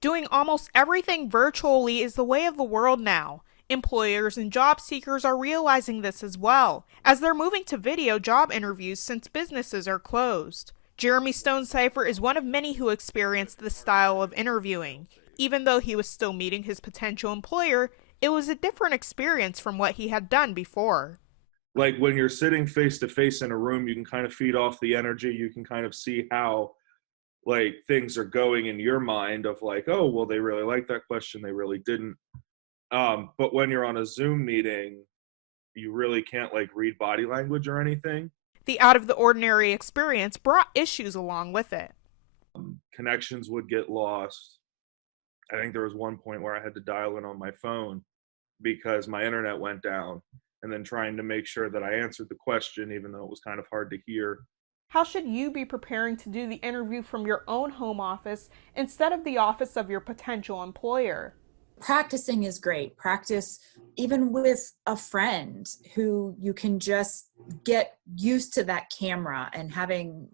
Doing almost everything virtually is the way of the world now. Employers and job seekers are realizing this as well, as they're moving to video job interviews since businesses are closed. Jeremy Stonecipher is one of many who experienced this style of interviewing. Even though he was still meeting his potential employer, it was a different experience from what he had done before. Like when you're sitting face to face in a room, you can kind of feed off the energy. You can kind of see how like things are going in your mind of like, oh, well, they really liked that question. They really didn't. But when you're on a Zoom meeting, you really can't like read body language or anything. The out of the ordinary experience brought issues along with it. Connections would get lost. I think there was one point where I had to dial in on my phone because my internet went down, and then trying to make sure that I answered the question, even though it was kind of hard to hear. How should you be preparing to do the interview from your own home office instead of the office of your potential employer? Practicing is great. Practice even with a friend who you can just get used to that camera, and having,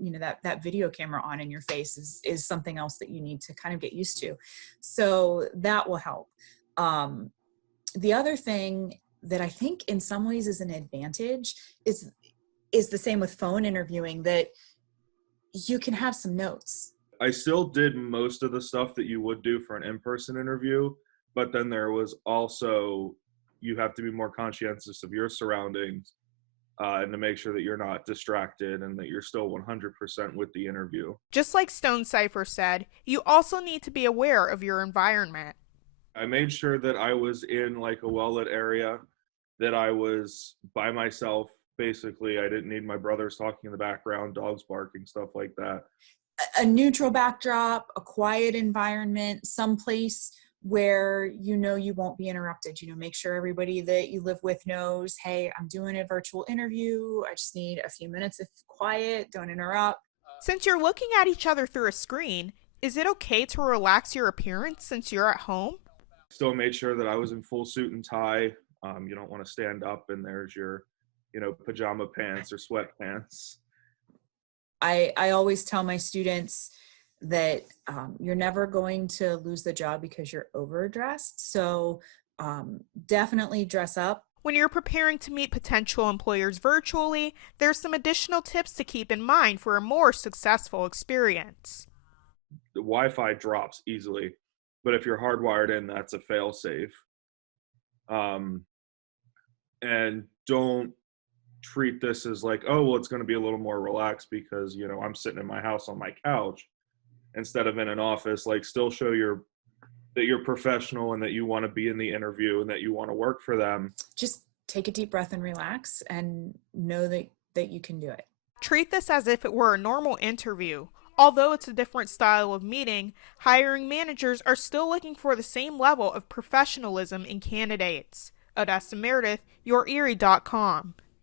that video camera on in your face is something else that you need to kind of get used to. So that will help. The other thing that I think in some ways is an advantage is the same with phone interviewing, that you can have some notes. I still did most of the stuff that you would do for an in-person interview, but then there was also, you have to be more conscientious of your surroundings, and to make sure that you're not distracted and that you're still 100% with the interview. Just like Stonecipher said, you also need to be aware of your environment. I made sure that I was in like a well-lit area, that I was by myself. Basically, I didn't need my brothers talking in the background, dogs barking, stuff like that. A neutral backdrop, a quiet environment, someplace where you won't be interrupted. Make sure everybody that you live with knows, hey, I'm doing a virtual interview. I just need a few minutes of quiet. Don't interrupt. Since you're looking at each other through a screen, is it okay to relax your appearance since you're at home? Still made sure that I was in full suit and tie. You don't want to stand up and there's your pajama pants or sweatpants. I always tell my students that you're never going to lose the job because you're overdressed. So definitely dress up. When you're preparing to meet potential employers virtually, there's some additional tips to keep in mind for a more successful experience. The Wi-Fi drops easily, but if you're hardwired in, that's a fail-safe. And don't treat this as like, oh, well, it's going to be a little more relaxed because, I'm sitting in my house on my couch instead of in an office. Like, still show that you're professional and that you want to be in the interview and that you want to work for them. Just take a deep breath and relax and know that you can do it. Treat this as if it were a normal interview. Although it's a different style of meeting, hiring managers are still looking for the same level of professionalism in candidates. Odessa Meredith, YourErie.com.